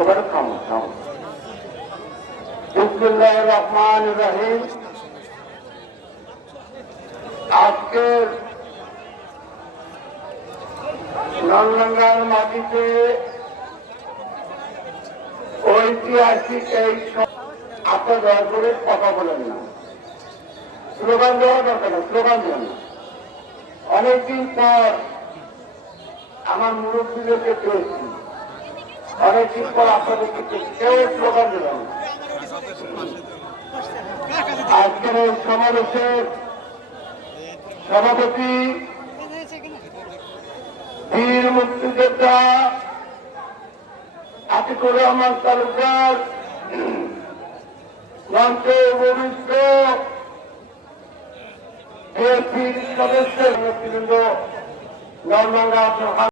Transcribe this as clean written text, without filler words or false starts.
এবারে থামো থামো। বিসমিল্লাহির রহমানির রহিম। আজকের নলডাঙ্গার মাটিতে ঐতিহাসিক এই আপনার দয়া করে কথা বলেন না, স্লোগান দেওয়া দরকার না, স্লোগান দেন না। অনেকদিন পর আমার মুরব্বীদেরকে পেয়েছি, অনেকদিন পর আপনাদেরকে কেউ স্লোগান দেবেন না। আজকের এই সমাবেশের সভাপতি বীর মুক্তিযোদ্ধা আতিকুর রহমান তালুকদার, মঞ্চে উপবিষ্ট বিএনপির সদস্য নেতৃবৃন্দ, নলডাঙ্গা